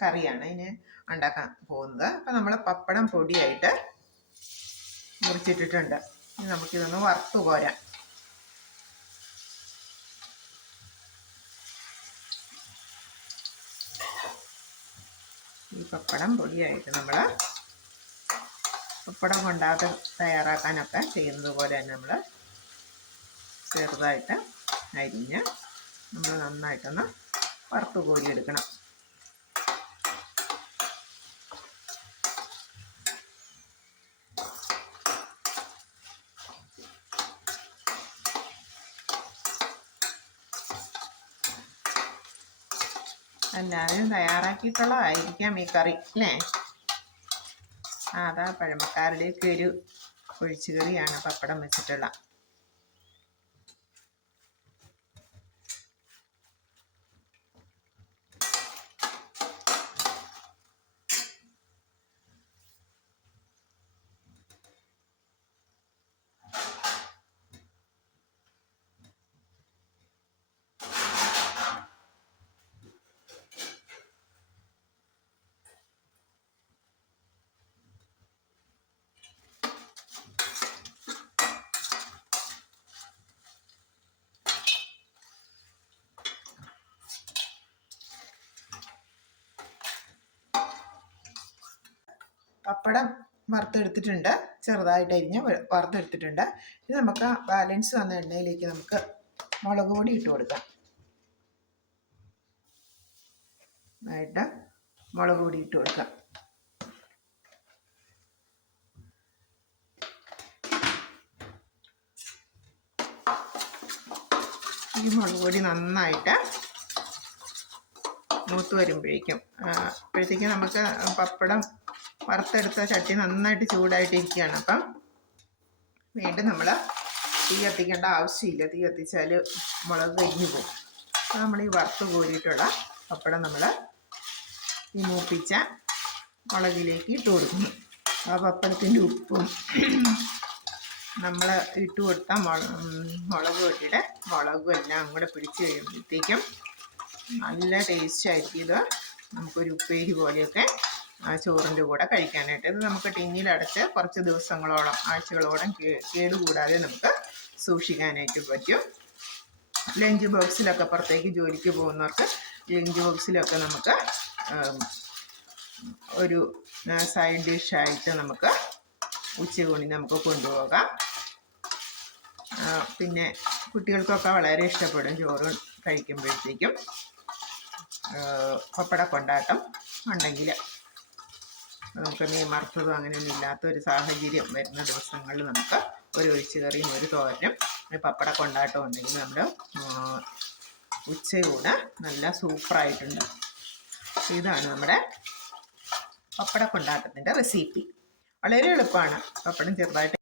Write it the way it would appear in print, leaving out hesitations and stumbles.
കറിയാണ് ഇതിന് ഉണ്ടാക്കാൻ പോകുന്നത്. അപ്പം നമ്മൾ പപ്പടം പൊടിയായിട്ട് മുറിച്ചിട്ടിട്ടുണ്ട്. ഇനി നമുക്കിതൊന്ന് വറുത്ത് കോരാം. ഈ പപ്പടം പൊടിയായിട്ട് നമ്മൾ പപ്പടം കൊണ്ടാട്ട് തയ്യാറാക്കാനൊക്കെ ചെയ്യുന്നത് പോലെ തന്നെ നമ്മൾ ചെറുതായിട്ട് അരിഞ്ഞ് നമ്മൾ നന്നായിട്ടൊന്ന് വറുത്ത് കോരിയെടുക്കണം. എല്ലാവരും തയ്യാറാക്കിയിട്ടുള്ളതായിരിക്കാം ഈ കറി അല്ലേ? അതാ പഴമക്കാരുടെയൊക്കെ ഒരു ഒഴിച്ചുകറിയാണ് പപ്പടം വെച്ചിട്ടുള്ള. പപ്പടം വറുത്തെടുത്തിട്ടുണ്ട്, ചെറുതായിട്ട് അരിഞ്ഞ് വറുത്തെടുത്തിട്ടുണ്ട്. ഇത് നമുക്ക് ബാലൻസ് വന്ന എണ്ണയിലേക്ക് നമുക്ക് മുളക് പൊടി ഇട്ട് കൊടുക്കാം. ആയിട്ട് മുളക് പൊടി ഇട്ട് കൊടുക്കാം. ഈ മുളക് പൊടി നന്നായിട്ട് മൂത്ത് വരുമ്പോഴേക്കും നമുക്ക് പപ്പടം വറുത്തെടുത്ത ചട്ടി നന്നായിട്ട് ചൂടായിട്ടിരിക്കുകയാണ്. അപ്പം വീണ്ടും നമ്മൾ തീ കത്തിക്കേണ്ട ആവശ്യമില്ല. തീ കത്തിച്ചാൽ മുളക് കരിഞ്ഞു പോകും. അപ്പോൾ നമ്മൾ ഈ വറുത്ത് കോരിയിട്ടുള്ള പപ്പടം നമ്മൾ ഈ മൂപ്പിച്ച മുളകിലേക്ക് ഇട്ട് കൊടുക്കുന്നു. ആ പപ്പടത്തിൻ്റെ ഉപ്പും നമ്മൾ ഇട്ട് കൊടുത്ത മുളക് പൊടിയുടെ മുളകും എല്ലാം കൂടെ പിടിച്ച് കഴിയുമ്പോഴത്തേക്കും നല്ല ടേസ്റ്റായിരിക്കും. ഇത് നമുക്കൊരു ഉപ്പേരി പോലെയൊക്കെ ചോറിൻ്റെ കൂടെ കഴിക്കാനായിട്ട്. ഇത് നമുക്ക് ടിന്നിലടച്ച് കുറച്ച് ദിവസങ്ങളോളം ആഴ്ചകളോളം കേടുകൂടാതെ നമുക്ക് സൂക്ഷിക്കാനായിട്ട് പറ്റും. ലഞ്ച് ബോക്സിലൊക്കെ പുറത്തേക്ക് ജോലിക്ക് പോകുന്നവർക്ക് ലഞ്ച് ബോക്സിലൊക്കെ നമുക്ക് ഒരു സൈഡ് ഡിഷായിട്ട് നമുക്ക് ഉച്ചയൂണിന് നമുക്ക് കൊണ്ടുപോകാം. പിന്നെ കുട്ടികൾക്കൊക്കെ വളരെ ഇഷ്ടപ്പെടും ചോറ് കഴിക്കുമ്പോഴത്തേക്കും. പപ്പട കൊണ്ടാട്ടം ഉണ്ടെങ്കിൽ നമുക്ക് മീൻ വറുത്തതും അങ്ങനെയൊന്നും ഇല്ലാത്തൊരു സാഹചര്യം വരുന്ന ദിവസങ്ങളിൽ നമുക്ക് ഒരു ഒഴിച്ചുകറിയും ഒരു തോരനും പപ്പട കൊണ്ടാട്ടം ഉണ്ടെങ്കിൽ നമ്മുടെ ഉച്ചയൂണ് നല്ല സൂപ്പറായിട്ടുണ്ട്. ഇതാണ് നമ്മുടെ പപ്പട കൊണ്ടാട്ടത്തിൻ്റെ റെസിപ്പി. വളരെ എളുപ്പമാണ്. പപ്പടം ചെറുതായിട്ട്